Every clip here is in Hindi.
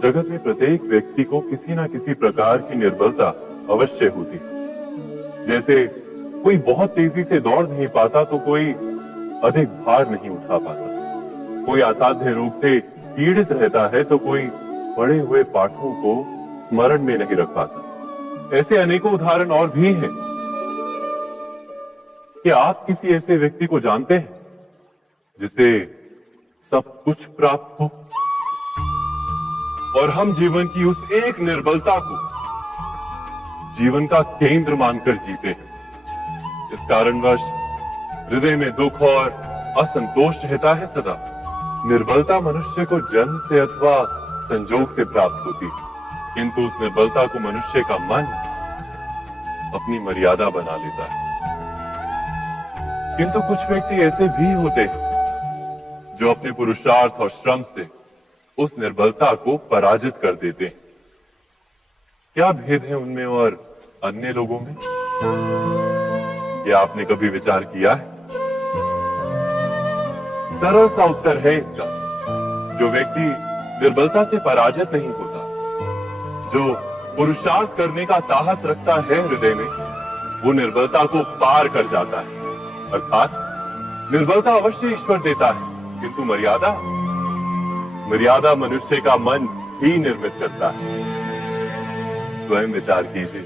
जगत में प्रत्येक व्यक्ति को किसी न किसी प्रकार की निर्बलता अवश्य होती है। जैसे कोई बहुत तेजी से दौड़ नहीं पाता तो कोई अधिक भार नहीं उठा पाता, कोई असाध्य रोग से पीड़ित रहता है तो कोई पढ़े हुए पाठों को स्मरण में नहीं रख पाता। ऐसे अनेकों उदाहरण और भी हैं। क्या आप किसी ऐसे व्यक्ति को जानते हैं जिसे सब कुछ प्राप्त हो और हम जीवन की उस एक निर्बलता को जीवन का केंद्र मानकर जीते हैं? इस कारणवश हृदय में दुख और असंतोष रहता है सदा। निर्बलता मनुष्य को जन्म से अथवा संजोग से प्राप्त होती है, किंतु उस निर्बलता को मनुष्य का मन अपनी मर्यादा बना लेता है। किंतु कुछ व्यक्ति ऐसे भी होते हैं जो अपने पुरुषार्थ और श्रम से उस निर्बलता को पराजित कर देते हैं। क्या भेद है उनमें और अन्य लोगों में? क्या आपने कभी विचार किया है? सरल सा उत्तर है इसका। जो व्यक्ति निर्बलता से पराजित नहीं होता, जो पुरुषार्थ करने का साहस रखता है हृदय में, वो निर्बलता को पार कर जाता है। अर्थात निर्बलता अवश्य ईश्वर देता है, किंतु मर्यादा मनुष्य का मन ही निर्मित करता है। स्वयं विचार कीजिए।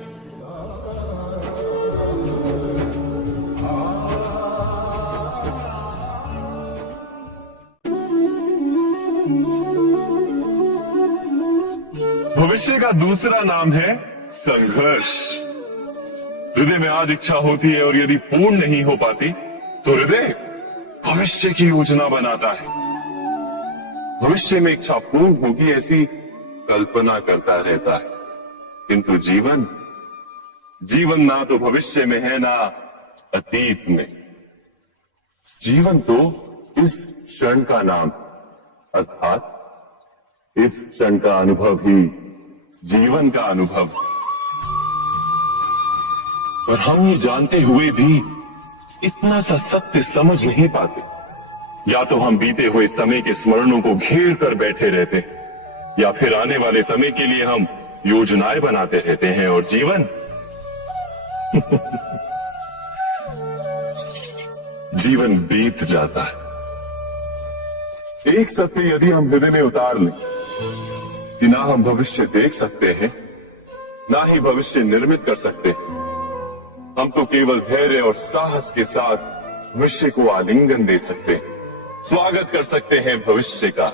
भविष्य का दूसरा नाम है संघर्ष। हृदय में आज इच्छा होती है और यदि पूर्ण नहीं हो पाती तो हृदय भविष्य की योजना बनाता है। भविष्य में इच्छा पूर्ण होगी ऐसी कल्पना करता रहता है, किंतु जीवन ना तो भविष्य में है ना अतीत में। जीवन तो इस क्षण का नाम, अर्थात इस क्षण का अनुभव ही जीवन का अनुभव। और हम ये जानते हुए भी इतना सा सत्य समझ नहीं पाते। या तो हम बीते हुए समय के स्मरणों को घेर कर बैठे रहते, या फिर आने वाले समय के लिए हम योजनाएं बनाते रहते हैं। और जीवन जीवन बीत जाता है। एक सत्य यदि हम हृदय में उतार लें कि ना हम भविष्य देख सकते हैं, ना ही भविष्य निर्मित कर सकते हैं, हम तो केवल धैर्य और साहस के साथ भविष्य को आलिंगन दे सकते हैं, स्वागत कर सकते हैं भविष्य का।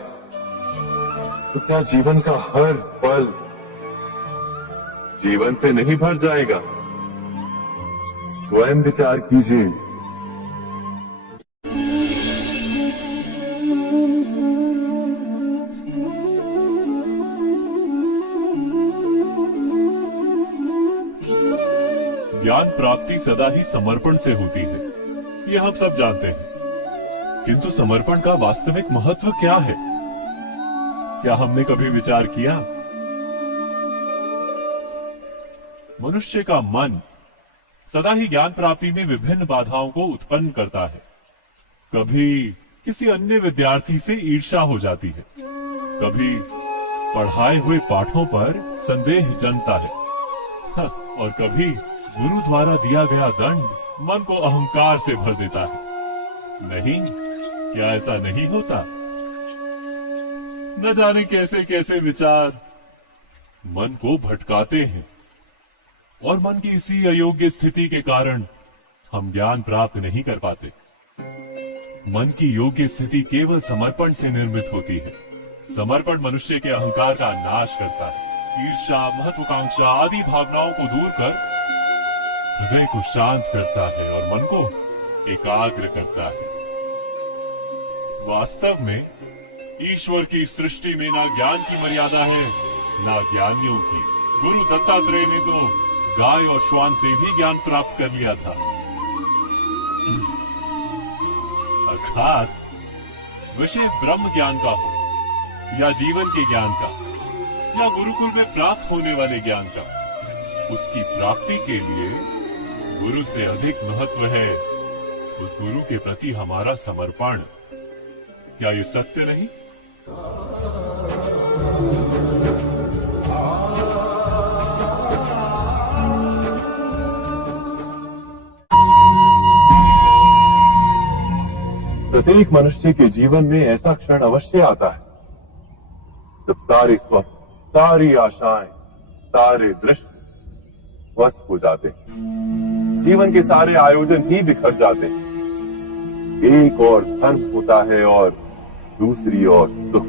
तो क्या जीवन का हर पल जीवन से नहीं भर जाएगा? स्वयं विचार कीजिए। ज्ञान प्राप्ति सदा ही समर्पण से होती है, ये हम सब जानते हैं। किंतु समर्पण का वास्तविक महत्व क्या है? क्या हमने कभी विचार किया? मनुष्य का मन सदा ही ज्ञान प्राप्ति में विभिन्न बाधाओं को उत्पन्न करता है। कभी किसी अन्य विद्यार्थी से ईर्ष्या हो जाती है, कभी पढ़ाए हुए पाठों पर संदेह जन्मता है, और कभी गुरु द्वारा दिया गया दंड मन को अहंकार से भर देता है। नहीं, क्या ऐसा नहीं होता? न जाने कैसे कैसे विचार मन को भटकाते हैं, और मन की इसी अयोग्य स्थिति के कारण हम ज्ञान प्राप्त नहीं कर पाते। मन की योग्य स्थिति केवल समर्पण से निर्मित होती है। समर्पण मनुष्य के अहंकार का नाश करता है, ईर्ष्या, महत्वाकांक्षा आदि भावनाओं को दूर कर हृदय को शांत करता है और मन को एकाग्र करता है। वास्तव में ईश्वर की सृष्टि में ना ज्ञान की मर्यादा है, ना ज्ञानियों की। गुरु दत्तात्रेय ने तो गाय और श्वान से भी ज्ञान प्राप्त कर लिया था। अर्थात विषय ब्रह्म ज्ञान का हो, या जीवन के ज्ञान का, या गुरुकुल में प्राप्त होने वाले ज्ञान का, उसकी प्राप्ति के लिए गुरु से अधिक महत्व है उस गुरु के प्रति हमारा समर्पण। क्या ये सत्य नहीं? प्रत्येक मनुष्य के जीवन में ऐसा क्षण अवश्य आता है जब सारे स्वप्न, सारी आशाएं, सारे दृश्य ध्वस्त हो जाते हैं। जीवन के सारे आयोजन ही बिखर जाते हैं। एक और धर्म होता है और दूसरी ओर सुख।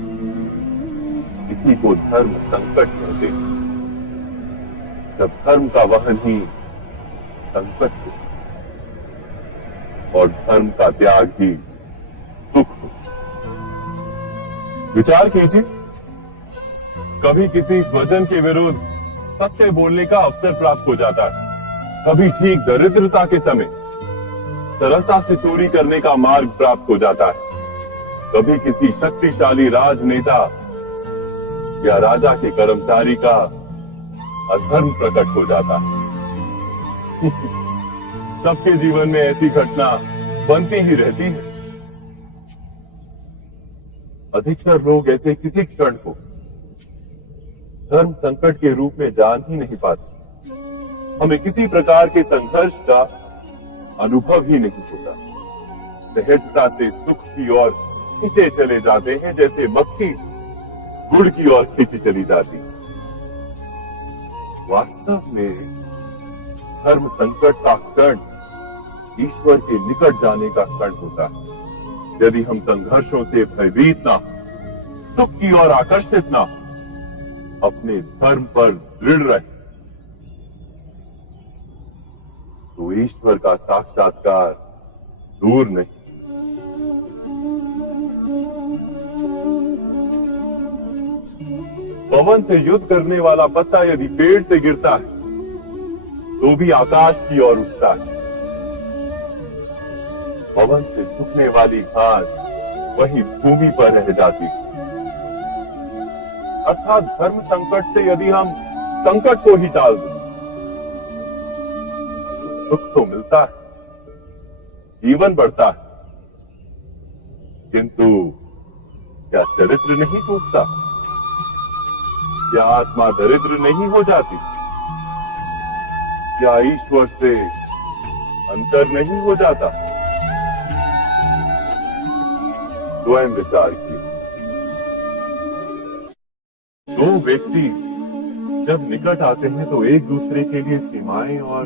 इसी को धर्म संकट कहते हैं। जब धर्म का वहन ही संकट हो और धर्म का त्याग ही सुख हो। विचार कीजिए, कभी किसी स्वजन के विरुद्ध सत्य बोलने का अवसर प्राप्त हो जाता है, कभी ठीक दरिद्रता के समय सरलता से चोरी करने का मार्ग प्राप्त हो जाता है, कभी किसी शक्तिशाली राजनेता या राजा के कर्मचारी का अधर्म प्रकट हो जाता है। सबके जीवन में ऐसी घटना बनती ही रहती है। अधिकतर लोग ऐसे किसी क्षण को धर्म संकट के रूप में जान ही नहीं पाते। हमें किसी प्रकार के संघर्ष का अनुभव ही नहीं होता। सहजता से सुख की ओर खींचे चले जाते हैं, जैसे मक्खी गुड़ की ओर खींची चली जाती। वास्तव में धर्म संकट का क्षण ईश्वर के निकट जाने का क्षण होता है। यदि हम संघर्षों से भयभीत ना, सुख की ओर आकर्षित ना, अपने धर्म पर दृढ़ रहे, तो ईश्वर का साक्षात्कार दूर नहीं। पवन से युद्ध करने वाला पत्ता यदि पेड़ से गिरता है तो भी आकाश की ओर उठता है। पवन से सूखने वाली घास वही भूमि पर रह जाती है। अर्थात धर्म संकट से यदि हम संकट को ही टाल दें, सुख तो मिलता है, जीवन बढ़ता है, किंतु क्या चरित्र नहीं टूटता? क्या आत्मा दरिद्र नहीं हो जाती? क्या ईश्वर से अंतर नहीं हो जाता? स्वयं विचार किए। दो व्यक्ति जब निकट आते हैं तो एक दूसरे के लिए सीमाएं और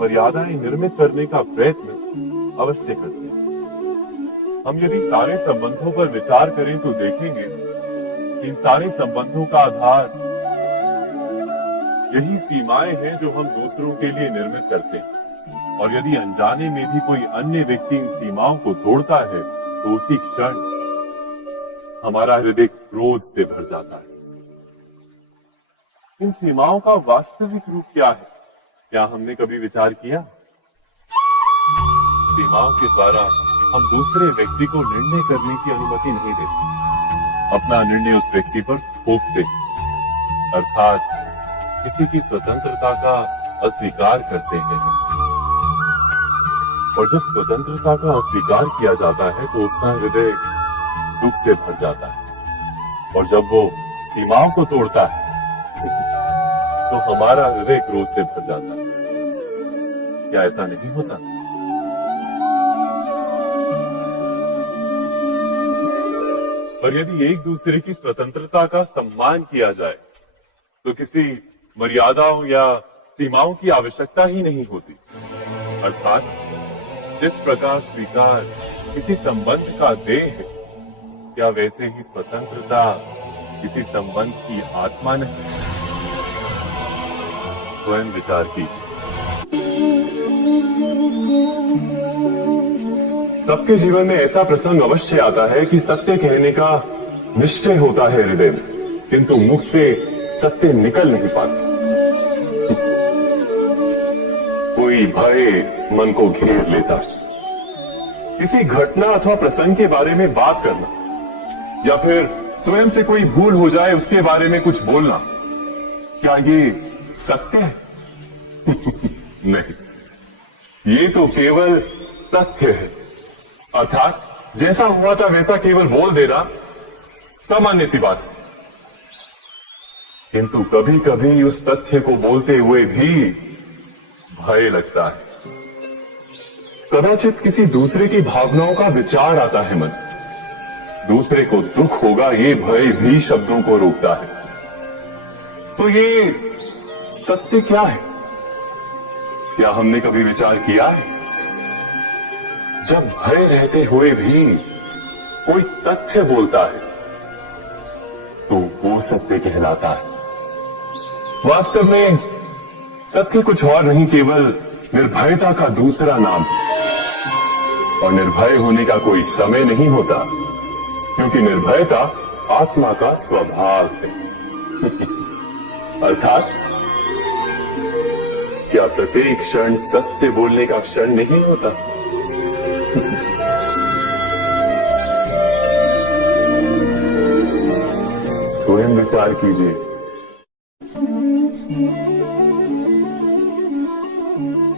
मर्यादाएं निर्मित करने का प्रयत्न अवश्य करते हैं। हम यदि सारे संबंधों पर विचार करें तो देखेंगे कि इन सारे संबंधों का आधार यही सीमाएं हैं जो हम दूसरों के लिए निर्मित करते हैं। और यदि अनजाने में भी कोई अन्य व्यक्ति इन सीमाओं को तोड़ता है तो उसी क्षण हमारा हृदय क्रोध से भर जाता है। इन सीमाओं का वास्तविक रूप क्या है? क्या हमने कभी विचार किया? सीमाओं के द्वारा हम दूसरे व्यक्ति को निर्णय करने की अनुमति नहीं देते, अपना निर्णय उस व्यक्ति पर थोपते, अर्थात किसी की स्वतंत्रता का अस्वीकार करते हैं। और जब स्वतंत्रता का अस्वीकार किया जाता है तो उसका हृदय दुख से भर जाता है। और जब वो सीमाओं को तोड़ता है तो हमारा हृदय क्रोध से भर जाता है। क्या ऐसा नहीं होता? पर यदि एक दूसरे की स्वतंत्रता का सम्मान किया जाए तो किसी मर्यादाओं या सीमाओं की आवश्यकता ही नहीं होती। अर्थात जिस प्रकार स्वीकार किसी संबंध का देह है, क्या वैसे ही स्वतंत्रता किसी संबंध की आत्मा नहीं? स्वयं विचार कीजिए। सबके जीवन में ऐसा प्रसंग अवश्य आता है कि सत्य कहने का निश्चय होता है हृदय में, किंतु मुख से सत्य निकल नहीं पाता। कोई भय मन को घेर लेता है। किसी घटना अथवा प्रसंग के बारे में बात करना या फिर स्वयं से कोई भूल हो जाए उसके बारे में कुछ बोलना, क्या ये सत्य है? नहीं, ये तो केवल तथ्य है। अर्थात जैसा हुआ था वैसा केवल बोल देना सामान्य सी बात है। किंतु कभी कभी उस तथ्य को बोलते हुए भी भय लगता है। कदाचित किसी दूसरे की भावनाओं का विचार आता है मन। दूसरे को दुख होगा ये भय भी शब्दों को रोकता है। तो ये सत्य क्या है? क्या हमने कभी विचार किया है? जब भय रहते हुए भी कोई तथ्य बोलता है तो वो सत्य कहलाता है। वास्तव में सत्य कुछ और नहीं, केवल निर्भयता का दूसरा नाम है। और निर्भय होने का कोई समय नहीं होता, क्योंकि निर्भयता आत्मा का स्वभाव है। अर्थात क्या प्रत्येक क्षण सत्य बोलने का क्षण नहीं होता? स्वयं विचार कीजिए।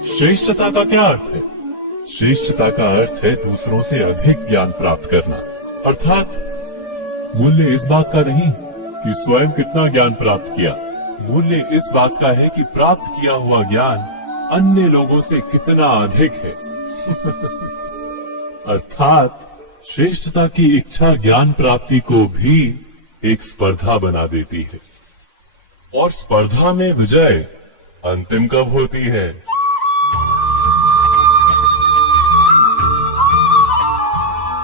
श्रेष्ठता का क्या अर्थ है? श्रेष्ठता का अर्थ है दूसरों से अधिक ज्ञान प्राप्त करना। अर्थात मूल्य इस बात का नहीं कि स्वयं कितना ज्ञान प्राप्त किया, मूल्य इस बात का है कि प्राप्त किया हुआ ज्ञान अन्य लोगों से कितना अधिक है। अर्थात श्रेष्ठता की इच्छा ज्ञान प्राप्ति को भी एक स्पर्धा बना देती है। और स्पर्धा में विजय अंतिम कब होती है?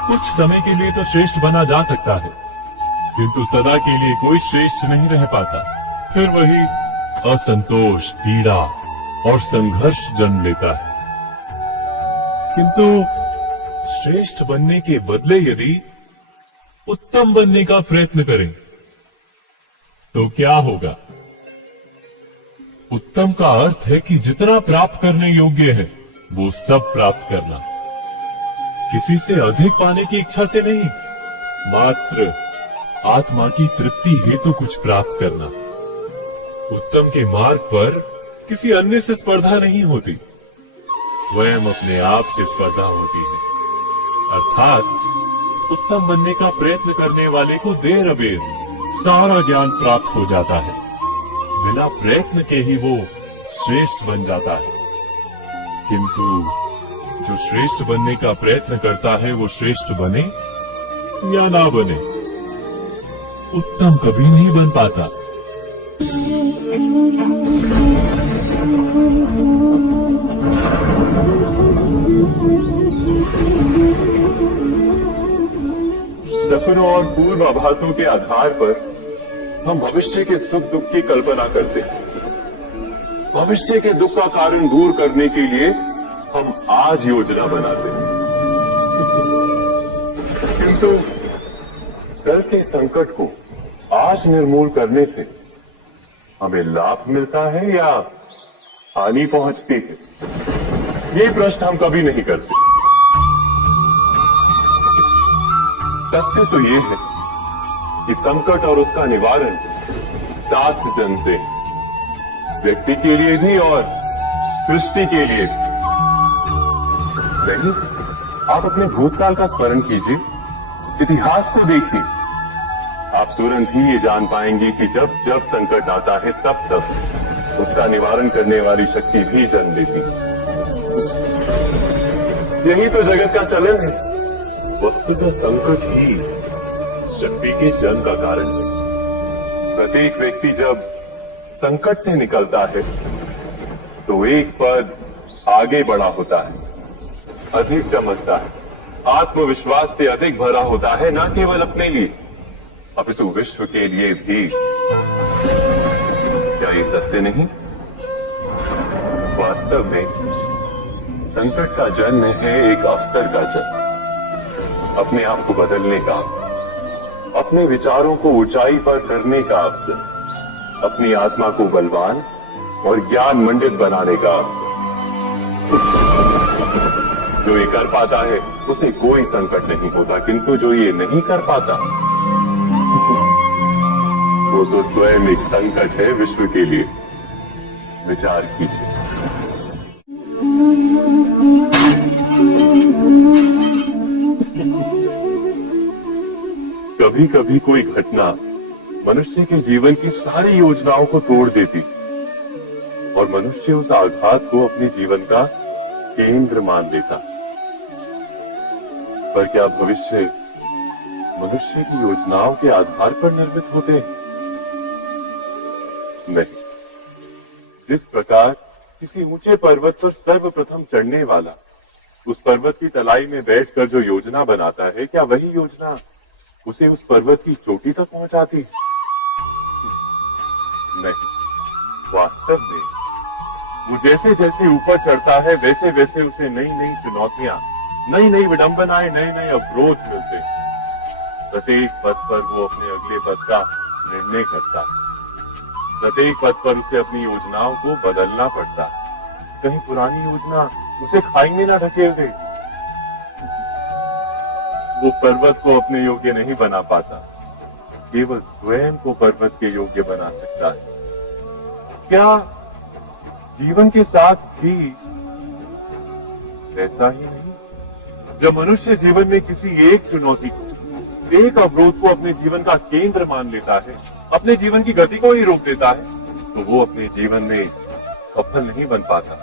कुछ समय के लिए तो श्रेष्ठ बना जा सकता है, किंतु सदा के लिए कोई श्रेष्ठ नहीं रह पाता। फिर वही असंतोष, पीड़ा और संघर्ष जन्म लेता है। किंतु श्रेष्ठ बनने के बदले यदि उत्तम बनने का प्रयत्न करें तो क्या होगा? उत्तम का अर्थ है कि जितना प्राप्त करने योग्य है वो सब प्राप्त करना, किसी से अधिक पाने की इच्छा से नहीं, मात्र आत्मा की तृप्ति हेतु कुछ प्राप्त करना। उत्तम के मार्ग पर किसी अन्य से स्पर्धा नहीं होती, स्वयं अपने आप से स्पर्धा होती है। अर्थात उत्तम बनने का प्रयत्न करने वाले को देर अबेर सारा ज्ञान प्राप्त हो जाता है, बिना प्रयत्न के ही वो श्रेष्ठ बन जाता है। किंतु जो श्रेष्ठ बनने का प्रयत्न करता है वो श्रेष्ठ बने या ना बने, उत्तम कभी नहीं बन पाता। सपनों और पूर्वाभासों के आधार पर हम भविष्य के सुख दुख की कल्पना करते हैं। भविष्य के दुख का कारण दूर करने के लिए हम आज योजना बनाते हैं। किंतु कल के संकट को आज निर्मूल करने से हमें लाभ मिलता है या हानि पहुंचती है? ये प्रश्न हम कभी नहीं करते। सत्य तो ये है कि संकट और उसका निवारण सात जन से, व्यक्ति के लिए भी और सृष्टि के लिए भी। नहीं, आप अपने भूतकाल का स्मरण कीजिए, इतिहास को देखिए, आप तुरंत ही ये जान पाएंगे कि जब जब संकट आता है तब तब उसका निवारण करने वाली शक्ति भी जन्म लेती है। यही तो जगत का चलन है। वस्तुतः संकट ही शक्ति के जन्म का कारण है। प्रत्येक व्यक्ति जब संकट से निकलता है तो एक पद आगे बढ़ा होता है, अधिक चमकता है, आत्मविश्वास से अधिक भरा होता है, न केवल अपने लिए अपितु विश्व के लिए भी। क्या ये सत्य नहीं? वास्तव में संकट का जन्म है एक अवसर का जन्म, अपने आप को बदलने का, अपने विचारों को ऊंचाई पर करने का अवसर, अपनी आत्मा को बलवान और ज्ञान मंडित बनाने का अवसर। जो ये कर पाता है उसे कोई संकट नहीं होता, किंतु जो ये नहीं कर पाता वो तो स्वयं एक संकट है विश्व के लिए। विचार कीजिए। कभी कभी कोई घटना मनुष्य के जीवन की सारी योजनाओं को तोड़ देती और मनुष्य उस आघात को अपने जीवन का केंद्र मान लेता। पर क्या भविष्य मनुष्य की योजनाओं के आधार पर निर्मित होते हैं? नहीं। जिस प्रकार किसी ऊंचे पर्वत पर सर्वप्रथम चढ़ने वाला उस पर्वत की तलाई में बैठकर जो योजना बनाता है, क्या वही योजना उसे उस पर्वत की चोटी तक पहुंचाती है? नहीं। वास्तव में वो जैसे जैसे ऊपर चढ़ता है वैसे वैसे उसे नई नई चुनौतियां, नई नई विडंबनाएं, नए नए अवरोध मिलते हैं। प्रत्येक पद पर वो अपने अगले पद का निर्णय करता है। प्रत्येक पद पर उसे अपनी योजनाओं को बदलना पड़ता है। कहीं पुरानी योजना उसे खाई में ना ढकेल दे। वो पर्वत को अपने योग्य नहीं बना पाता, केवल स्वयं को पर्वत के योग्य बना सकता है। क्या जीवन के साथ भी ऐसा ही नहीं? जब मनुष्य जीवन में किसी एक चुनौती को, एक अवरोध को अपने जीवन का केंद्र मान लेता है, अपने जीवन की गति को ही रोक देता है, तो वो अपने जीवन में सफल नहीं बन पाता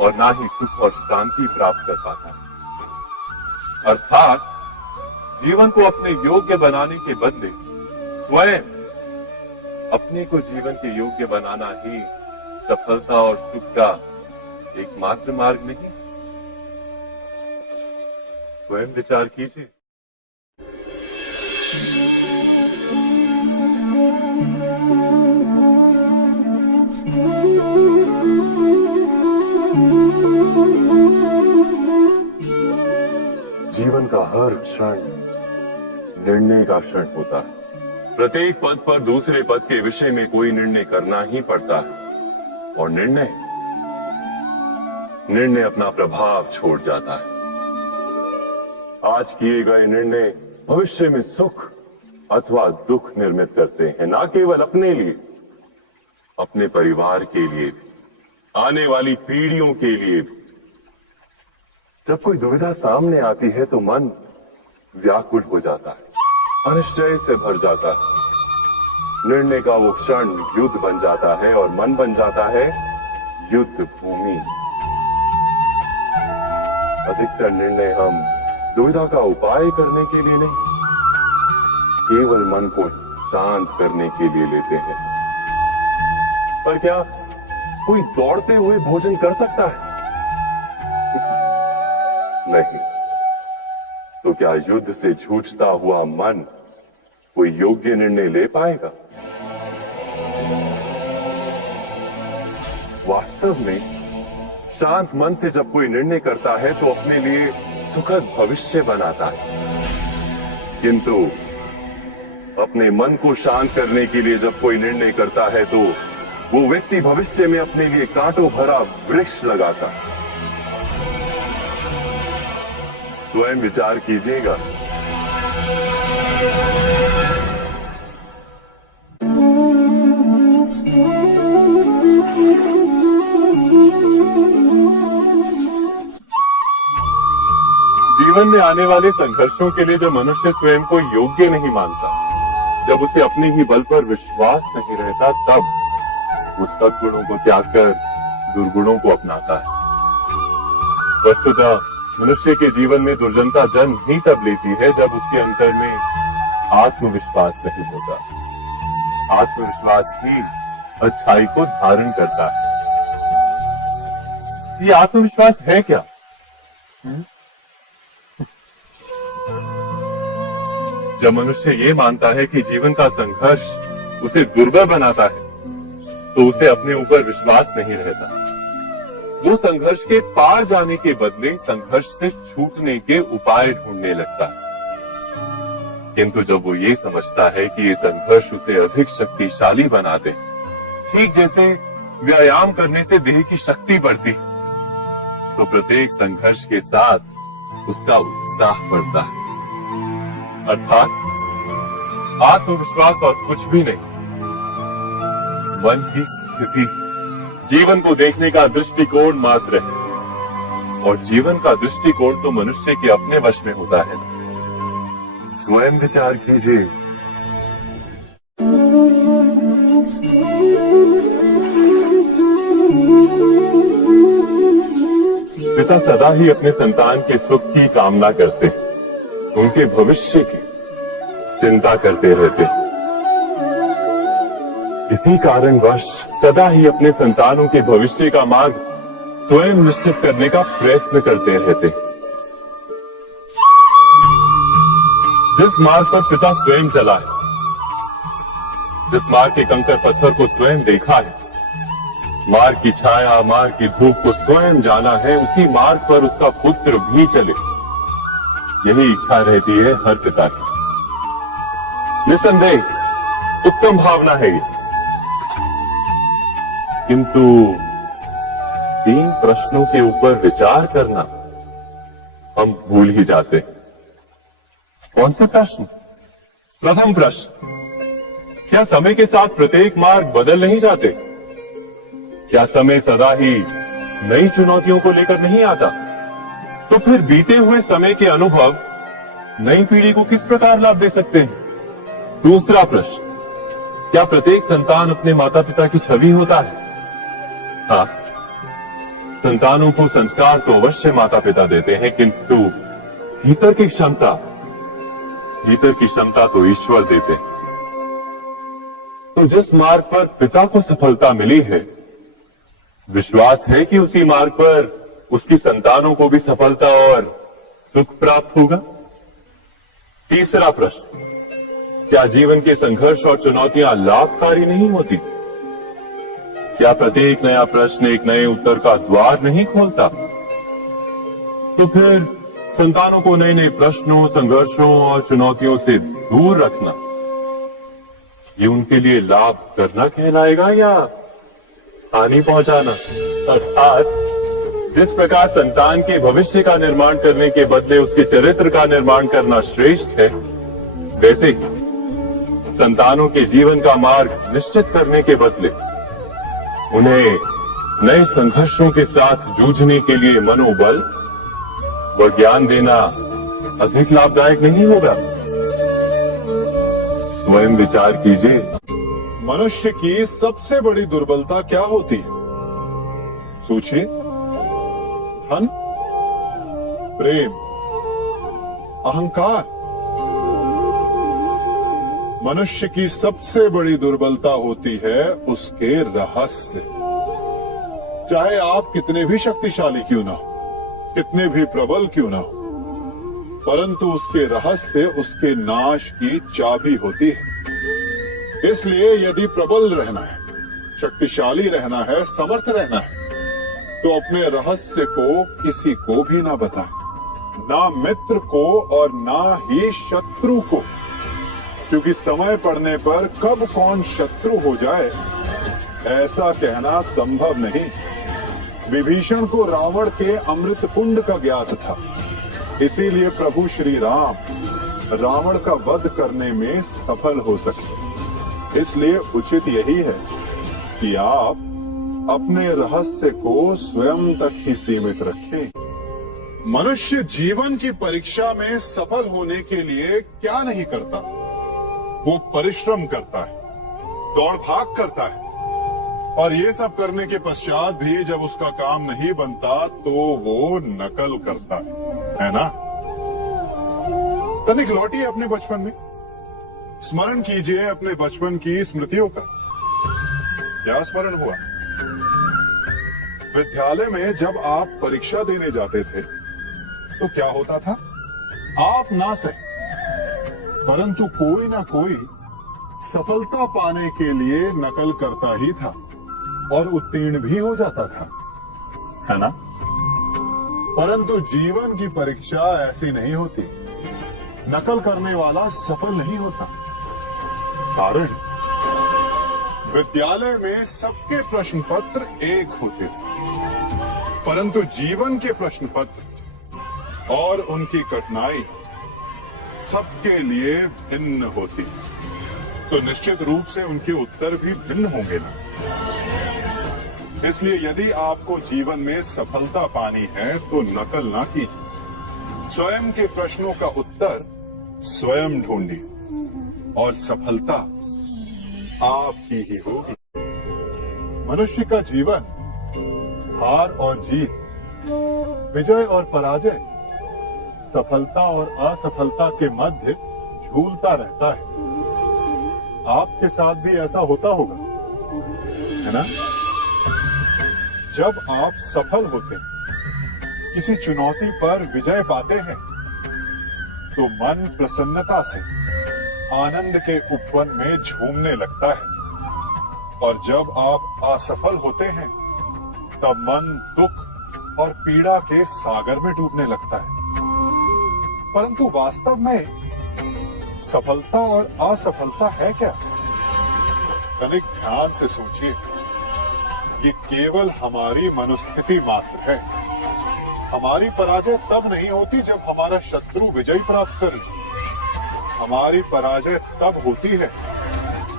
और ना ही सुख और शांति प्राप्त कर पाता। अर्थात जीवन को अपने योग्य बनाने के बदले स्वयं अपने को जीवन के योग्य बनाना ही सफलता और सुख का एकमात्र मार्ग नहीं। स्वयं विचार कीजिए। जीवन का हर क्षण निर्णय का क्षण होता है। प्रत्येक पद पर दूसरे पद के विषय में कोई निर्णय करना ही पड़ता है और निर्णय अपना प्रभाव छोड़ जाता है। आज किए गए निर्णय भविष्य में सुख अथवा दुख निर्मित करते हैं, ना केवल अपने लिए, अपने परिवार के लिए भी, आने वाली पीढ़ियों के लिए भी। जब कोई दुविधा सामने आती है तो मन व्याकुल हो जाता है, अनिश्चय से भर जाता है। निर्णय का वो क्षण युद्ध बन जाता है और मन बन जाता है युद्ध भूमि। अधिकतर निर्णय हम दुविधा का उपाय करने के लिए नहीं, केवल मन को शांत करने के लिए लेते हैं। पर क्या कोई दौड़ते हुए भोजन कर सकता है? नहीं। तो क्या युद्ध से जूझता हुआ मन कोई योग्य निर्णय ले पाएगा? वास्तव में शांत मन से जब कोई निर्णय करता है तो अपने लिए सुखद भविष्य बनाता है, किंतु अपने मन को शांत करने के लिए जब कोई निर्णय करता है तो वो व्यक्ति भविष्य में अपने लिए कांटों भरा वृक्ष लगाता है। स्वयं विचार कीजिएगा। जीवन में आने वाले संघर्षों के लिए जब मनुष्य स्वयं को योग्य नहीं मानता, जब उसे अपने ही बल पर विश्वास नहीं रहता, तब वो सद्गुणों को त्याग कर दुर्गुणों को अपनाता है। वस्तुतः मनुष्य के जीवन में दुर्जनता जन्म ही तब लेती है जब उसके अंतर में आत्मविश्वास नहीं होता। आत्मविश्वास ही अच्छाई को धारण करता है। ये आत्मविश्वास है क्या? जब मनुष्य ये मानता है कि जीवन का संघर्ष उसे दुर्बल बनाता है, तो उसे अपने ऊपर विश्वास नहीं रहता। वो संघर्ष के पार जाने के बदले संघर्ष से छूटने के उपाय ढूंढने लगता है। किंतु जब वो ये समझता है कि ये संघर्ष उसे अधिक शक्तिशाली बनाते, ठीक जैसे व्यायाम करने से देह की शक्ति बढ़ती, तो प्रत्येक संघर्ष के साथ उसका उत्साह बढ़ता है। अर्थात आत्मविश्वास और कुछ भी नहीं, मन की स्थिति, जीवन को देखने का दृष्टिकोण मात्र है। और जीवन का दृष्टिकोण तो मनुष्य के अपने वश में होता है। स्वयं विचार कीजिए। पिता सदा ही अपने संतान के सुख की कामना करते हैं, उनके भविष्य की चिंता करते रहते हैं। इसी कारणवश सदा ही अपने संतानों के भविष्य का मार्ग स्वयं निश्चित करने का प्रयत्न करते रहते हैं। जिस मार्ग पर पिता स्वयं चला है, जिस मार्ग के कंकर पत्थर को स्वयं देखा है, मार्ग की छाया, मार्ग की धूप को स्वयं जाना है, उसी मार्ग पर उसका पुत्र भी चले, यही इच्छा रहती है हर पिता की। निसंदेह उत्तम भावना है ये, किंतु 3 प्रश्नों के ऊपर विचार करना हम भूल ही जाते हैं। कौन से प्रश्न? प्रथम प्रश्न, क्या समय के साथ प्रत्येक मार्ग बदल नहीं जाते? क्या समय सदा ही नई चुनौतियों को लेकर नहीं आता? तो फिर बीते हुए समय के अनुभव नई पीढ़ी को किस प्रकार लाभ दे सकते हैं? दूसरा प्रश्न, क्या प्रत्येक संतान अपने माता पिता की छवि होता है? हाँ, संतानों को संस्कार तो अवश्य माता पिता देते हैं, किंतु भीतर की क्षमता तो ईश्वर देते हैं। तो जिस मार्ग पर पिता को सफलता मिली है, विश्वास है कि उसी मार्ग पर उसकी संतानों को भी सफलता और सुख प्राप्त होगा। तीसरा प्रश्न, क्या जीवन के संघर्ष और चुनौतियां लाभकारी नहीं होती? क्या प्रत्येक नया प्रश्न एक नए उत्तर का द्वार नहीं खोलता? तो फिर संतानों को नए नए प्रश्नों, संघर्षों और चुनौतियों से दूर रखना, ये उनके लिए लाभ करना कहलाएगा या हानि पहुंचाना? अर्थात जिस प्रकार संतान के भविष्य का निर्माण करने के बदले उसके चरित्र का निर्माण करना श्रेष्ठ है, वैसे ही संतानों के जीवन का मार्ग निश्चित करने के बदले उन्हें नए संघर्षों के साथ जूझने के लिए मनोबल व ज्ञान देना अधिक लाभदायक नहीं होगा? स्वयं विचार कीजिए। मनुष्य की सबसे बड़ी दुर्बलता क्या होती है? सोचिए। धन, प्रेम, अहंकार। मनुष्य की सबसे बड़ी दुर्बलता होती है उसके रहस्य। चाहे आप कितने भी शक्तिशाली क्यों ना हो, कितने भी प्रबल क्यों ना हो, परंतु उसके रहस्य उसके नाश की चाबी होती है। इसलिए यदि प्रबल रहना है, शक्तिशाली रहना है, समर्थ रहना है, तो अपने रहस्य को किसी को भी ना बताएं, ना मित्र को और ना ही शत्रु को, क्योंकि समय पड़ने पर कब कौन शत्रु हो जाए ऐसा कहना संभव नहीं। विभीषण को रावण के अमृत कुंड का ज्ञात था, इसीलिए प्रभु श्री राम रावण का वध करने में सफल हो सके। इसलिए उचित यही है कि आप अपने रहस्य को स्वयं तक ही सीमित रखें। मनुष्य जीवन की परीक्षा में सफल होने के लिए क्या नहीं करता? वो परिश्रम करता है, दौड़ भाग करता है, और ये सब करने के पश्चात भी जब उसका काम नहीं बनता तो वो नकल करता है ना? तनिक लौटिए अपने बचपन में, स्मरण कीजिए अपने बचपन की स्मृतियों का। क्या स्मरण हुआ? विद्यालय में जब आप परीक्षा देने जाते थे तो क्या होता था? आप ना सही, परंतु कोई ना कोई सफलता पाने के लिए नकल करता ही था और उत्तीर्ण भी हो जाता था, है ना? परंतु जीवन की परीक्षा ऐसी नहीं होती। नकल करने वाला सफल नहीं होता। कारण, विद्यालय में सबके प्रश्न पत्र एक होते थे, परंतु जीवन के प्रश्न पत्र और उनकी कठिनाई सबके लिए भिन्न होती, तो निश्चित रूप से उनके उत्तर भी भिन्न होंगे ना। इसलिए यदि आपको जीवन में सफलता पानी है तो नकल ना कीजिए, स्वयं के प्रश्नों का उत्तर स्वयं ढूंढिए और सफलता आपकी ही होगी। मनुष्य का जीवन हार और जीत विजय और पराजय, सफलता और असफलता के मध्य झूलता रहता है। आपके साथ भी ऐसा होता होगा, है ना? जब आप सफल होते हैं, किसी चुनौती पर विजय पाते हैं, तो मन प्रसन्नता से आनंद के उपवन में झूमने लगता है। और जब आप असफल होते हैं, तब मन दुख और पीड़ा के सागर में डूबने लगता है। परंतु वास्तव में सफलता और असफलता है क्या? तनिक ध्यान से सोचिए। ये केवल हमारी मनोस्थिति मात्र है। हमारी पराजय तब नहीं होती जब हमारा शत्रु विजय प्राप्त कर ले। हमारी पराजय तब होती है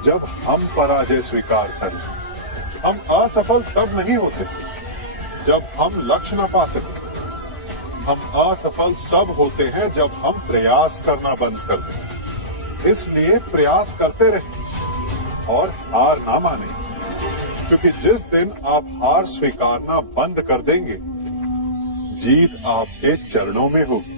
जब हम पराजय स्वीकार कर लें। हम असफल तब नहीं होते जब हम लक्ष्य न पा सके। हम असफल तब होते हैं जब हम प्रयास करना बंद कर दें। इसलिए प्रयास करते रहें और हार ना माने, क्योंकि जिस दिन आप हार स्वीकारना बंद कर देंगे, जीत आपके चरणों में होगी।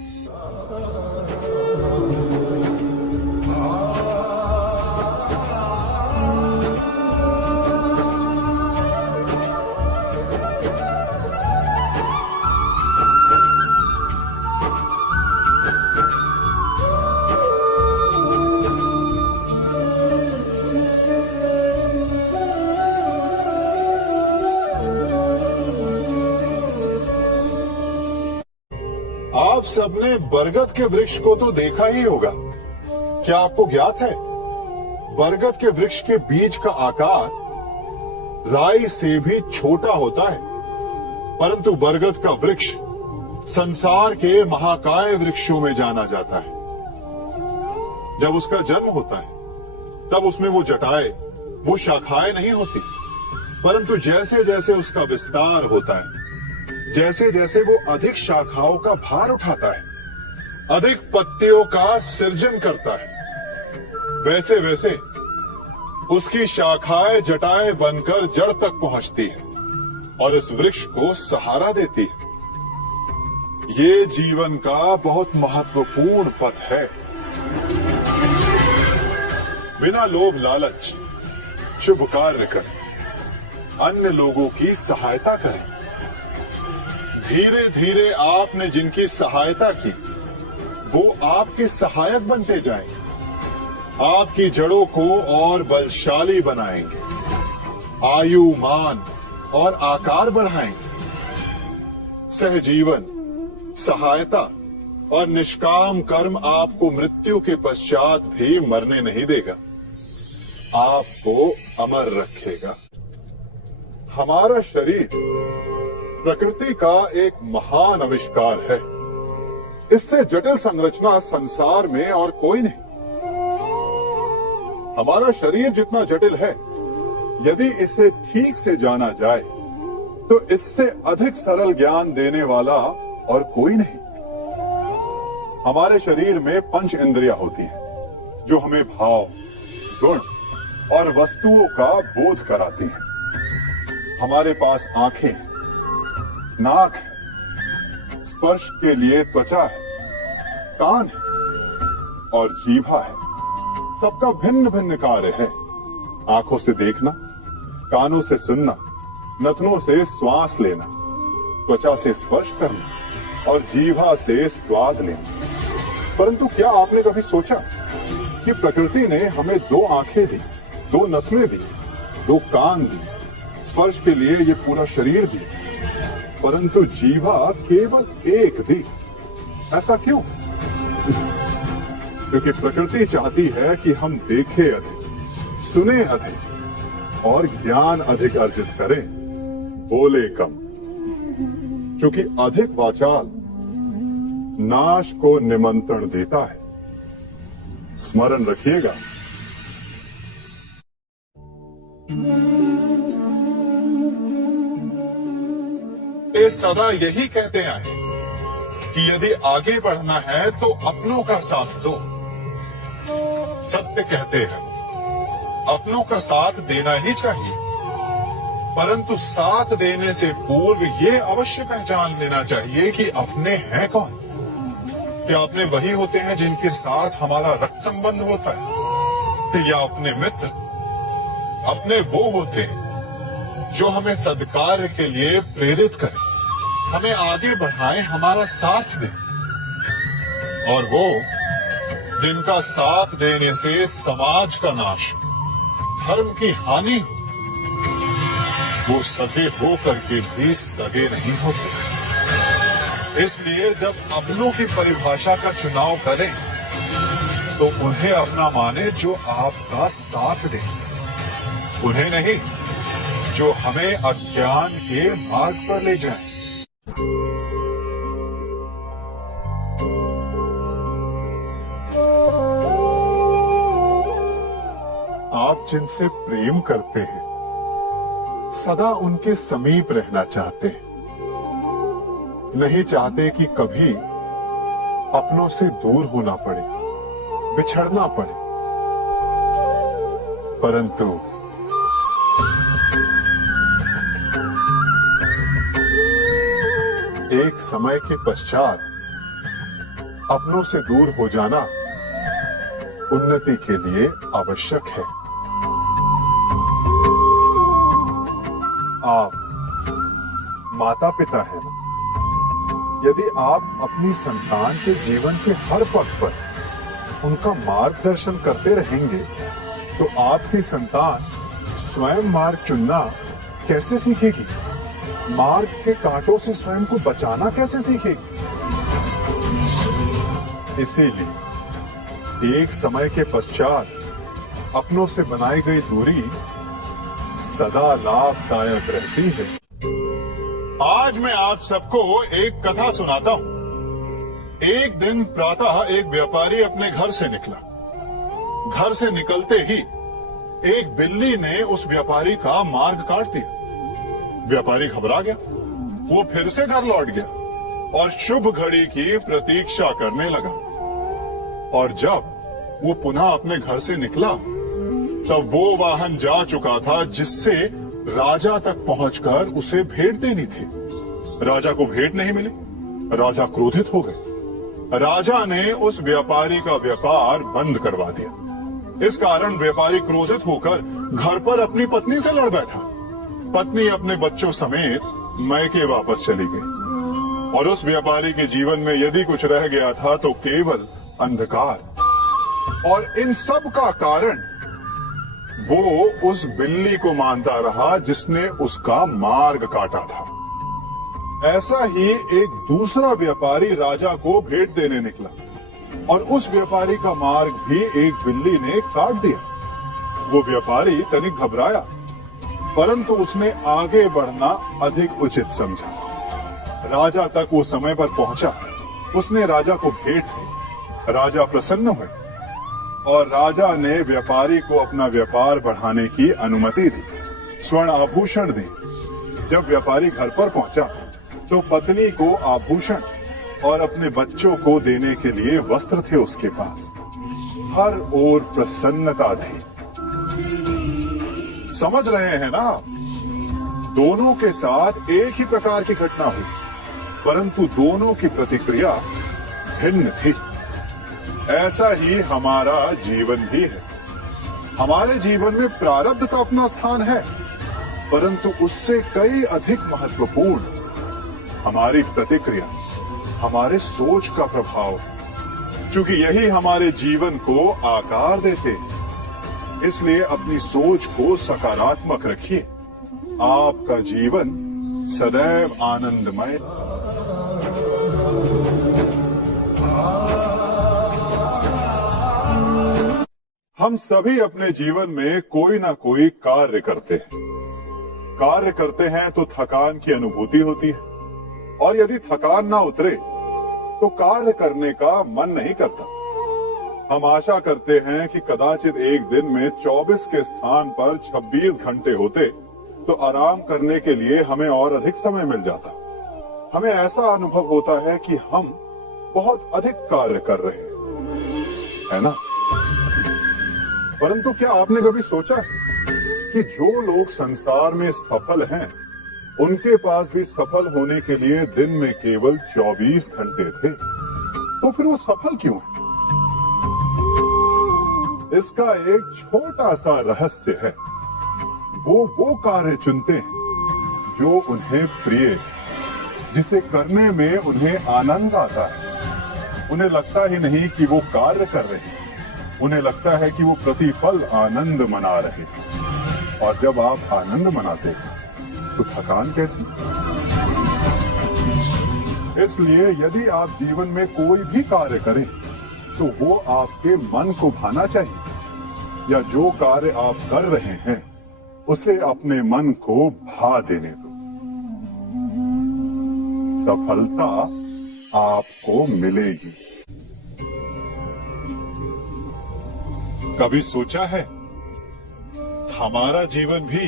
आप सबने बरगद के वृक्ष को तो देखा ही होगा। क्या आपको ज्ञात है, बरगद के वृक्ष के बीज का आकार राई से भी छोटा होता है। परंतु बरगद का वृक्ष संसार के महाकाय वृक्षों में जाना जाता है। जब उसका जन्म होता है, तब उसमें वो जटाएं, वो शाखाएं नहीं होती, परंतु जैसे जैसे उसका विस्तार होता है, जैसे जैसे वो अधिक शाखाओं का भार उठाता है, अधिक पत्तियों का सृजन करता है, वैसे वैसे उसकी शाखाएं जटाएं बनकर जड़ तक पहुंचती है और इस वृक्ष को सहारा देती है। ये जीवन का बहुत महत्वपूर्ण पथ है। बिना लोभ लालच शुभ कार्य करें, अन्य लोगों की सहायता करें। धीरे धीरे आपने जिनकी सहायता की, वो आपके सहायक बनते जाएंगे, आपकी जड़ों को और बलशाली बनाएंगे, आयु, मान और आकार बढ़ाएंगे। सहजीवन, सहायता और निष्काम कर्म आपको मृत्यु के पश्चात भी मरने नहीं देगा, आपको अमर रखेगा। हमारा शरीर प्रकृति का एक महान आविष्कार है। इससे जटिल संरचना संसार में और कोई नहीं। हमारा शरीर जितना जटिल है, यदि इसे ठीक से जाना जाए, तो इससे अधिक सरल ज्ञान देने वाला और कोई नहीं। हमारे शरीर में पंच इंद्रियां होती हैं, जो हमें भाव, गुण और वस्तुओं का बोध कराती हैं। हमारे पास आंखें, नाक है, स्पर्श के लिए त्वचा है, कान है और जीभा है। सबका भिन्न भिन्न कार्य है। आंखों से देखना, कानों से सुनना, नथनों से श्वास लेना, त्वचा से स्पर्श करना और जीभा से स्वाद लेना। परंतु क्या आपने कभी सोचा कि प्रकृति ने हमें 2 आंखें दी, 2 नथने दी, 2 कान दी, स्पर्श के लिए ये पूरा शरीर दी, परंतु जीवा केवल 1 दी? ऐसा क्यों? क्योंकि प्रकृति चाहती है कि हम देखें अधिक, सुने अधिक और ज्ञान अधिक अर्जित करें, बोले कम। क्योंकि अधिक वाचाल नाश को निमंत्रण देता है। स्मरण रखिएगा। ये सदा यही कहते आए कि यदि आगे बढ़ना है तो अपनों का साथ दो। सत्य कहते हैं, अपनों का साथ देना ही चाहिए। परंतु साथ देने से पूर्व ये अवश्य पहचान लेना चाहिए कि अपने हैं कौन। क्या अपने वही होते हैं जिनके साथ हमारा रक्त संबंध होता है, या अपने मित्र? अपने वो होते हैं जो हमें सद्कार्य के लिए प्रेरित करें, हमें आगे बढ़ाएं, हमारा साथ दें। और वो जिनका साथ देने से समाज का नाश, धर्म की हानि हो, वो सगे हो करके भी सगे नहीं होते। इसलिए जब अपनों की परिभाषा का चुनाव करें तो उन्हें अपना माने जो आपका साथ दे, उन्हें नहीं जो हमें अज्ञान के मार्ग पर ले जाए। आप जिनसे प्रेम करते हैं सदा उनके समीप रहना चाहते हैं, नहीं चाहते कि कभी अपनों से दूर होना पड़े, बिछड़ना पड़े। परंतु एक समय के पश्चात अपनों से दूर हो जाना उन्नति के लिए आवश्यक है। आप माता पिता हैं ना? यदि आप अपनी संतान के जीवन के हर पग पर उनका मार्गदर्शन करते रहेंगे तो आपकी संतान स्वयं मार्ग चुनना कैसे सीखेगी? मार्ग के कांटों से स्वयं को बचाना कैसे सीखेगी? इसीलिए एक समय के पश्चात अपनों से बनाई गई दूरी सदा लाभदायक रहती है। आज मैं आप सबको एक कथा सुनाता हूं। एक दिन प्रातः एक व्यापारी अपने घर से निकला। घर से निकलते ही एक बिल्ली ने उस व्यापारी का मार्ग काट दिया। व्यापारी घबरा गया, वो फिर से घर लौट गया और शुभ घड़ी की प्रतीक्षा करने लगा। और जब वो पुनः अपने घर से निकला तब वो वाहन जा चुका था जिससे राजा तक पहुंचकर उसे भेंट देनी थी। राजा को भेंट नहीं मिली, राजा क्रोधित हो गए। राजा ने उस व्यापारी का व्यापार बंद करवा दिया। इस कारण व्यापारी क्रोधित होकर घर पर अपनी पत्नी से लड़ बैठा। पत्नी अपने बच्चों समेत मैके वापस चली गई और उस व्यापारी के जीवन में यदि कुछ रह गया था तो केवल अंधकार। और इन सब का कारण वो उस बिल्ली को मानता रहा जिसने उसका मार्ग काटा था। ऐसा ही एक दूसरा व्यापारी राजा को भेंट देने निकला और उस व्यापारी का मार्ग भी एक बिल्ली ने काट दिया। वो व्यापारी तनिक घबराया, परंतु उसने आगे बढ़ना अधिक उचित समझा। राजा तक वो समय पर पहुंचा। उसने राजा को भेंट दी। राजा प्रसन्न हुए और राजा ने व्यापारी को अपना व्यापार बढ़ाने की अनुमति दी, स्वर्ण आभूषण दी। जब व्यापारी घर पर पहुंचा तो पत्नी को आभूषण और अपने बच्चों को देने के लिए वस्त्र थे उसके पास। हर ओर प्रसन्नता थी। समझ रहे हैं ना? दोनों के साथ एक ही प्रकार की घटना हुई, परंतु दोनों की प्रतिक्रिया भिन्न थी। ऐसा ही हमारा जीवन भी है। हमारे जीवन में प्रारब्ध का अपना स्थान है, परंतु उससे कई अधिक महत्वपूर्ण हमारी प्रतिक्रिया, हमारे सोच का प्रभाव है। क्योंकि यही हमारे जीवन को आकार देते हैं। इसलिए अपनी सोच को सकारात्मक रखिए। आपका जीवन सदैव आनंदमय। हम सभी अपने जीवन में कोई ना कोई कार्य करते हैं। कार्य करते हैं तो थकान की अनुभूति होती है और यदि थकान ना उतरे तो कार्य करने का मन नहीं करता। हम आशा करते हैं कि कदाचित एक दिन में 24 के स्थान पर 26 घंटे होते तो आराम करने के लिए हमें और अधिक समय मिल जाता। हमें ऐसा अनुभव होता है कि हम बहुत अधिक कार्य कर रहे हैं, है ना? परंतु क्या आपने कभी सोचा है कि जो लोग संसार में सफल हैं, उनके पास भी सफल होने के लिए दिन में केवल 24 घंटे थे। तो फिर वो सफल क्यों है? इसका एक छोटा सा रहस्य है। वो कार्य चुनते हैं जो उन्हें प्रिय है, जिसे करने में उन्हें आनंद आता है। उन्हें लगता ही नहीं कि वो कार्य कर रहे हैं, उन्हें लगता है कि वो प्रतिपल आनंद मना रहे हैं। और जब आप आनंद मनाते हैं तो थकान कैसी? इसलिए यदि आप जीवन में कोई भी कार्य करें तो वो आपके मन को भाना चाहिए, या जो कार्य आप कर रहे हैं उसे अपने मन को भा देने दो। सफलता आपको मिलेगी। कभी सोचा है हमारा जीवन भी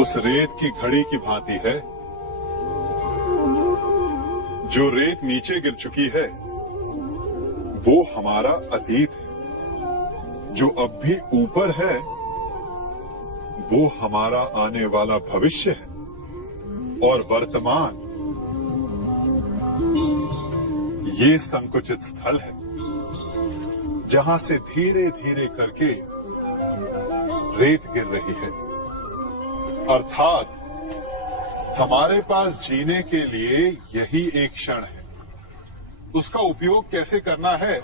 उस रेत की घड़ी की भांति है? जो रेत नीचे गिर चुकी है वो हमारा अतीत है। जो अब भी ऊपर है वो हमारा आने वाला भविष्य है। और वर्तमान ये संकुचित स्थल है जहां से धीरे धीरे करके रेत गिर रही है। अर्थात हमारे पास जीने के लिए यही एक क्षण है। उसका उपयोग कैसे करना है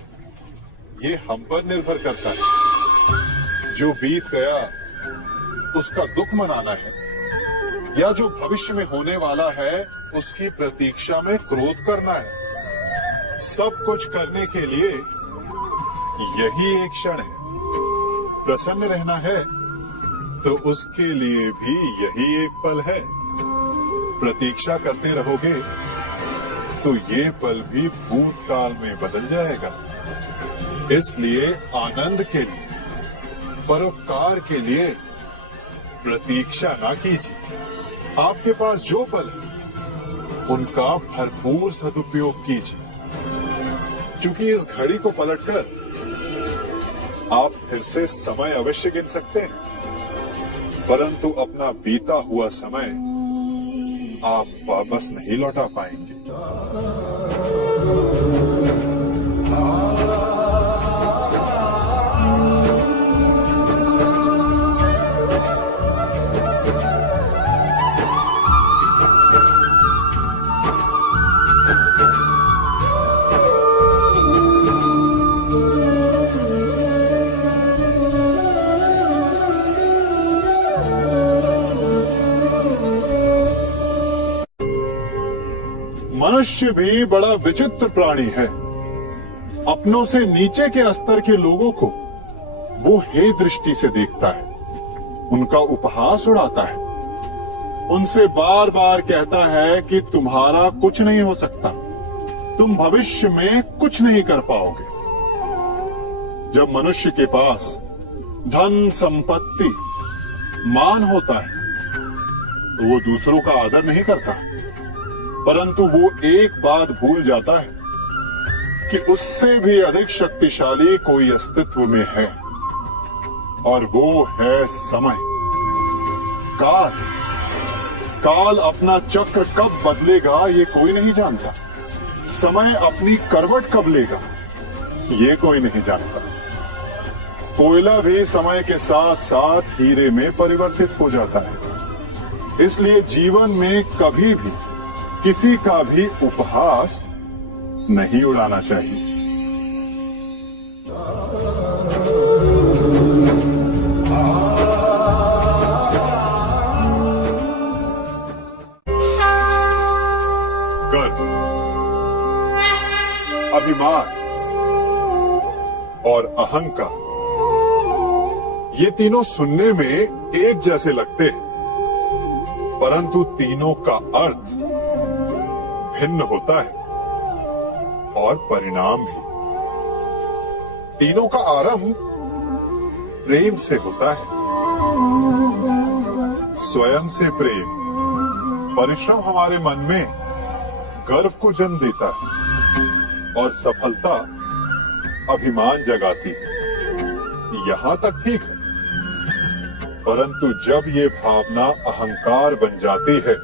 ये हम पर निर्भर करता है। जो बीत गया उसका दुख मनाना है, या जो भविष्य में होने वाला है उसकी प्रतीक्षा में क्रोध करना है। सब कुछ करने के लिए यही एक क्षण है। प्रसन्न रहना है तो उसके लिए भी यही एक पल है। प्रतीक्षा करते रहोगे तो ये पल भी भूतकाल में बदल जाएगा। इसलिए आनंद के लिए, परोपकार के लिए प्रतीक्षा ना कीजिए। आपके पास जो पल है उनका भरपूर सदुपयोग कीजिए, क्योंकि इस घड़ी को पलटकर आप फिर से समय अवश्य गिन सकते हैं, परंतु अपना बीता हुआ समय आप वापस नहीं लौटा पाएंगे। मनुष्य भी बड़ा विचित्र प्राणी है। अपनों से नीचे के स्तर के लोगों को वो हे दृष्टि से देखता है, उनका उपहास उड़ाता है, उनसे बार बार कहता है कि तुम्हारा कुछ नहीं हो सकता, तुम भविष्य में कुछ नहीं कर पाओगे। जब मनुष्य के पास धन, संपत्ति, मान होता है तो वो दूसरों का आदर नहीं करता, परंतु वो एक बात भूल जाता है कि उससे भी अधिक शक्तिशाली कोई अस्तित्व में है, और वो है समय। काल काल अपना चक्र कब बदलेगा ये कोई नहीं जानता। समय अपनी करवट कब लेगा ये कोई नहीं जानता। कोयला भी समय के साथ साथ हीरे में परिवर्तित हो जाता है। इसलिए जीवन में कभी भी किसी का भी उपहास नहीं उड़ाना चाहिए। गर्व, अभिमान और अहंकार, ये तीनों सुनने में एक जैसे लगते हैं, परंतु तीनों का अर्थ भिन्न होता है और परिणाम भी। तीनों का आरंभ प्रेम से होता है। स्वयं से प्रेम, परिश्रम हमारे मन में गर्व को जन्म देता है और सफलता अभिमान जगाती है। यहां तक ठीक है, परंतु जब ये भावना अहंकार बन जाती है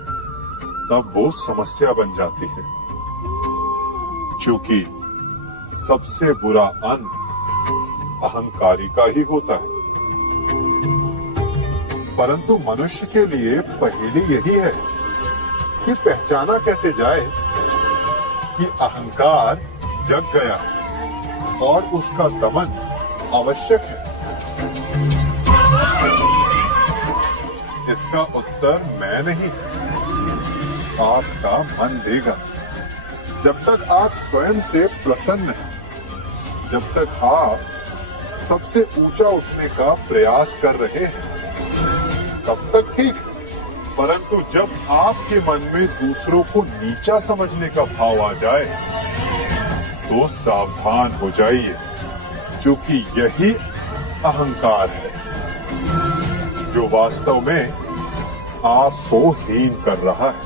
तब वो समस्या बन जाती है, क्योंकि सबसे बुरा अंत अहंकारी का ही होता है। परंतु मनुष्य के लिए पहेली यही है कि पहचाना कैसे जाए कि अहंकार जग गया और उसका दमन आवश्यक है। इसका उत्तर मैं नहीं, आपका मन देगा। जब तक आप स्वयं से प्रसन्न हैं, जब तक आप सबसे ऊंचा उठने का प्रयास कर रहे हैं, तब तक ठीक। परंतु जब आपके मन में दूसरों को नीचा समझने का भाव आ जाए तो सावधान हो जाइए, क्योंकि यही अहंकार है जो वास्तव में आपको हीन कर रहा है।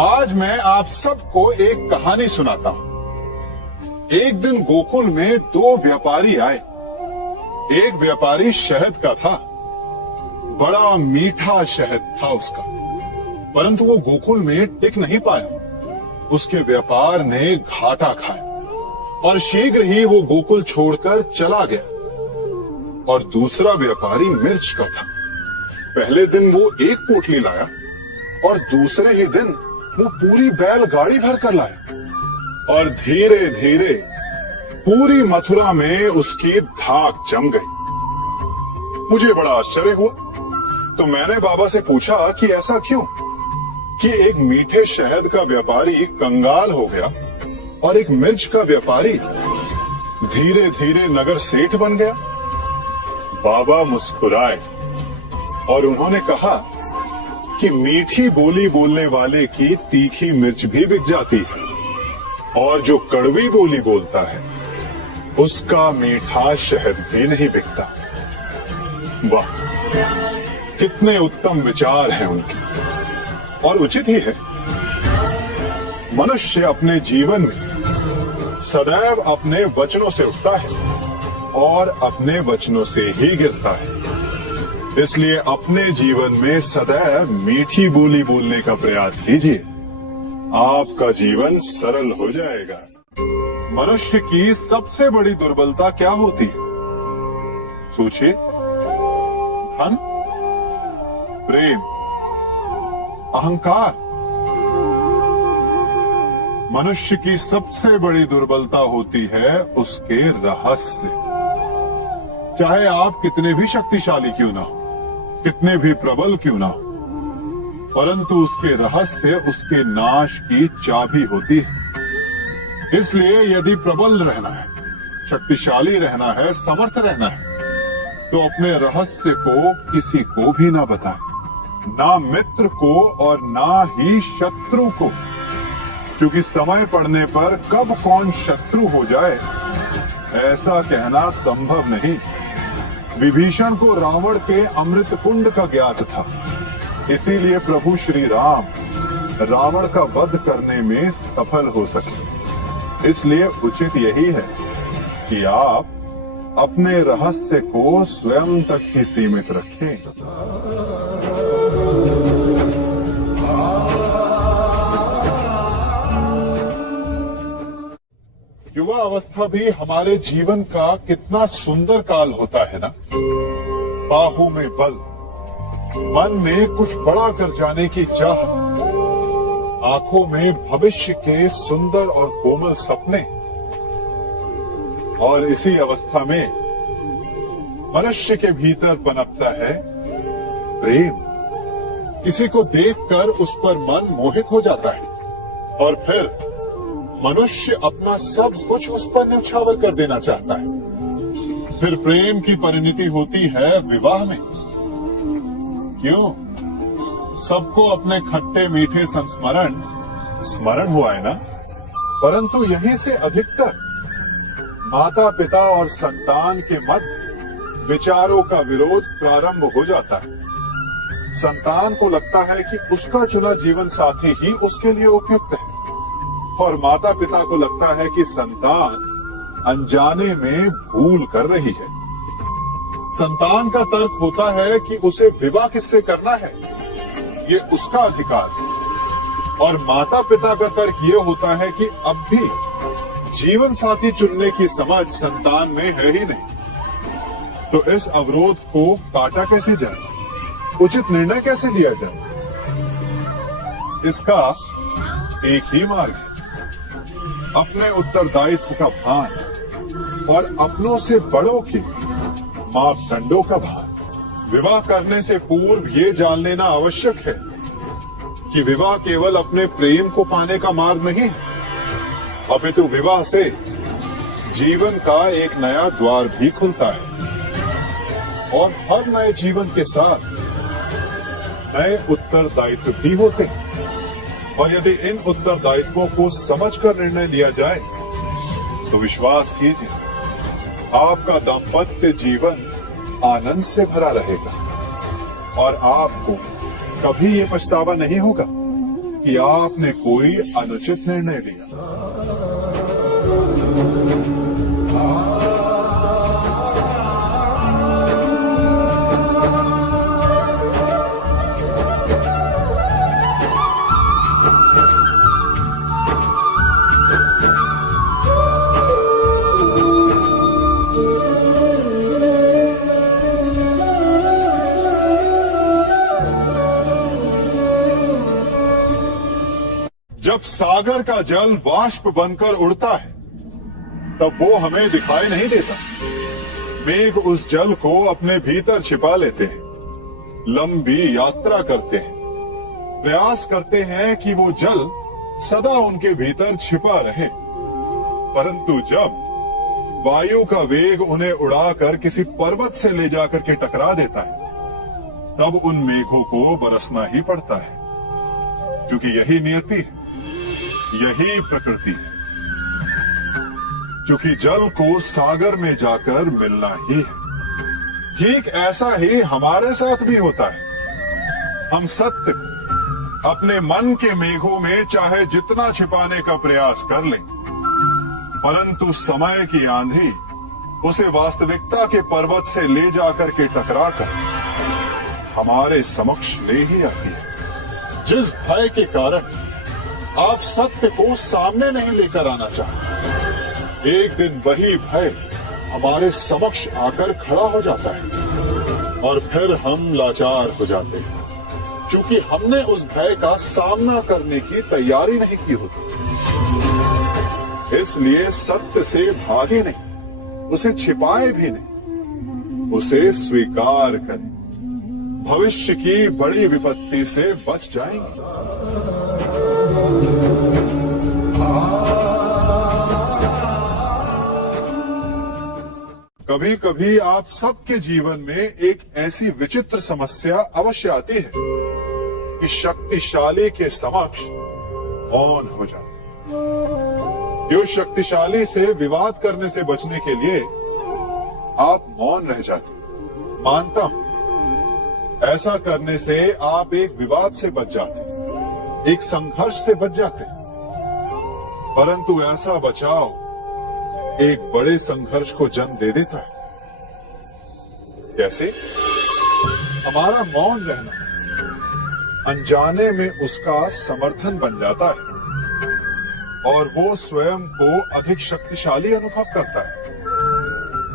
आज मैं आप सबको एक कहानी सुनाता हूं। एक दिन गोकुल में दो व्यापारी आए। एक व्यापारी शहद का था, बड़ा मीठा शहद था उसका, परंतु वो गोकुल में टिक नहीं पाया। उसके व्यापार ने घाटा खाया और शीघ्र ही वो गोकुल छोड़कर चला गया। और दूसरा व्यापारी मिर्च का था। पहले दिन वो एक पोटली लाया और दूसरे ही दिन वो पूरी बैलगाड़ी भर कर लाया और धीरे धीरे पूरी मथुरा में उसकी धाक जम गई। मुझे बड़ा आश्चर्य हुआ, तो मैंने बाबा से पूछा कि ऐसा क्यों कि एक मीठे शहद का व्यापारी कंगाल हो गया और एक मिर्च का व्यापारी धीरे धीरे नगर सेठ बन गया। बाबा मुस्कुराए और उन्होंने कहा कि मीठी बोली बोलने वाले की तीखी मिर्च भी बिक जाती है और जो कड़वी बोली बोलता है उसका मीठा शहद भी नहीं बिकता। वाह, कितने उत्तम विचार हैं उनके, और उचित ही है। मनुष्य अपने जीवन में सदैव अपने वचनों से उठता है और अपने वचनों से ही गिरता है। इसलिए अपने जीवन में सदैव मीठी बोली बोलने का प्रयास कीजिए, आपका जीवन सरल हो जाएगा। मनुष्य की सबसे बड़ी दुर्बलता क्या होती है? सोचिए। धन, प्रेम, अहंकार। मनुष्य की सबसे बड़ी दुर्बलता होती है उसके रहस्य। चाहे आप कितने भी शक्तिशाली क्यों ना हो, कितने भी प्रबल क्यों ना हो, परंतु उसके रहस्य उसके नाश की चाबी होती है। इसलिए यदि प्रबल रहना है, शक्तिशाली रहना है, समर्थ रहना है, तो अपने रहस्य को किसी को भी ना बताएं, ना मित्र को और ना ही शत्रु को, क्योंकि समय पड़ने पर कब कौन शत्रु हो जाए ऐसा कहना संभव नहीं। विभीषण को रावण के अमृत कुंड का ज्ञात था, इसीलिए प्रभु श्री राम रावण का वध करने में सफल हो सके। इसलिए उचित यही है कि आप अपने रहस्य को स्वयं तक ही सीमित रखें। युवा अवस्था भी हमारे जीवन का कितना सुंदर काल होता है ना। बाहों में बल, मन में कुछ बड़ा कर जाने की चाह, आंखों में भविष्य के सुंदर और कोमल सपने। और इसी अवस्था में मनुष्य के भीतर पनपता है प्रेम। किसी को देखकर उस पर मन मोहित हो जाता है और फिर मनुष्य अपना सब कुछ उस पर न्यौछावर कर देना चाहता है। फिर प्रेम की परिणति होती है विवाह में। क्यों? सबको अपने खट्टे मीठे संस्मरण स्मरण हुआ है ना। परंतु यहीं से अधिकतर माता पिता और संतान के मध्य विचारों का विरोध प्रारंभ हो जाता है। संतान को लगता है कि उसका चुना जीवन साथी ही उसके लिए उपयुक्त है, और माता पिता को लगता है कि संतान अनजाने में भूल कर रही है। संतान का तर्क होता है कि उसे विवाह किससे करना है, ये उसका अधिकार है, और माता पिता का तर्क ये होता है कि अब भी जीवन साथी चुनने की समझ संतान में है ही नहीं। तो इस अवरोध को काटा कैसे जाए, उचित निर्णय कैसे लिया जाए? इसका एक ही मार्ग है, अपने उत्तरदायित्व का भान और अपनों से बड़ों के मापदंडों का भान। विवाह करने से पूर्व ये जान लेना आवश्यक है कि विवाह केवल अपने प्रेम को पाने का मार्ग नहीं है, अपितु विवाह से जीवन का एक नया द्वार भी खुलता है, और हर नए जीवन के साथ नए उत्तरदायित्व भी होते हैं। और यदि इन उत्तरदायित्वों को समझकर निर्णय लिया जाए तो विश्वास कीजिए, आपका दाम्पत्य जीवन आनंद से भरा रहेगा, और आपको कभी ये पछतावा नहीं होगा कि आपने कोई अनुचित निर्णय लिया। जब सागर का जल वाष्प बनकर उड़ता है तब वो हमें दिखाई नहीं देता। मेघ उस जल को अपने भीतर छिपा लेते हैं, लंबी यात्रा करते हैं, प्रयास करते हैं कि वो जल सदा उनके भीतर छिपा रहे। परंतु जब वायु का वेग उन्हें उड़ाकर किसी पर्वत से ले जाकर के टकरा देता है, तब उन मेघों को बरसना ही पड़ता है, क्योंकि यही नियति है, यही प्रकृति है। क्योंकि जल को सागर में जाकर मिलना ही है। ठीक ऐसा ही हमारे साथ भी होता है। हम सत्य अपने मन के मेघों में चाहे जितना छिपाने का प्रयास कर लें, परंतु समय की आंधी उसे वास्तविकता के पर्वत से ले जाकर के टकराकर हमारे समक्ष ले ही आती है। जिस भय के कारण आप सत्य को सामने नहीं लेकर आना चाहते, एक दिन वही भय हमारे समक्ष आकर खड़ा हो जाता है, और फिर हम लाचार हो जाते हैं, क्योंकि हमने उस भय का सामना करने की तैयारी नहीं की होती। इसलिए सत्य से भागे नहीं, उसे छिपाए भी नहीं, उसे स्वीकार करें। भविष्य की बड़ी विपत्ति से बच जाएंगे। कभी कभी आप सबके जीवन में एक ऐसी विचित्र समस्या अवश्य आती है कि शक्तिशाली के समक्ष मौन हो जाते। उस शक्तिशाली से विवाद करने से बचने के लिए आप मौन रह जाते। मानता हूं, ऐसा करने से आप एक विवाद से बच जाते, एक संघर्ष से बच जाते, परंतु ऐसा बचाव एक बड़े संघर्ष को जन्म दे देता है। कैसे? हमारा मौन रहना अनजाने में उसका समर्थन बन जाता है, और वो स्वयं को अधिक शक्तिशाली अनुभव करता है,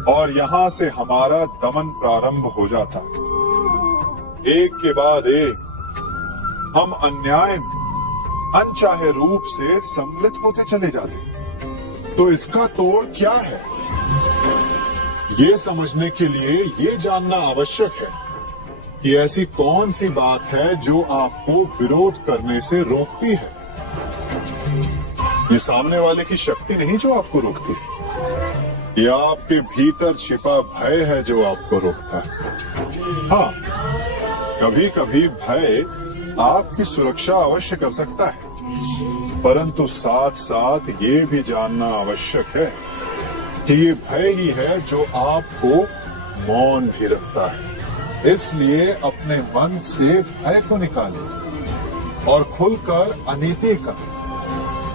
और यहां से हमारा दमन प्रारंभ हो जाता है। एक के बाद एक हम अन्याय में अनचाहे रूप से सम्मिलित होते चले जाते। तो इसका तोड़ क्या है? ये समझने के लिए ये जानना आवश्यक है कि ऐसी कौन सी बात है जो आपको विरोध करने से रोकती है। ये सामने वाले की शक्ति नहीं जो आपको रोकती है, ये आपके भीतर छिपा भय है जो आपको रोकता है। हाँ, कभी कभी भय आपकी सुरक्षा अवश्य कर सकता है, परंतु साथ साथ ये भी जानना आवश्यक है कि ये भय ही है जो आपको मौन भी रखता है। इसलिए अपने मन से भय को निकालिए और खुलकर अनीति का,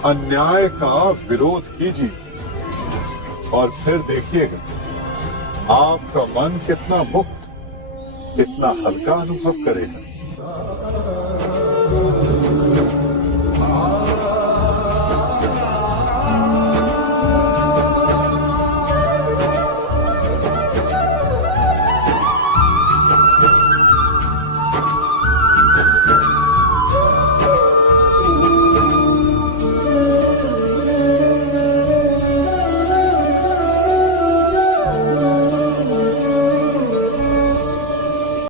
अन्याय का विरोध कीजिए और फिर देखिएगा आपका मन कितना मुक्त, कितना हल्का अनुभव करेगा।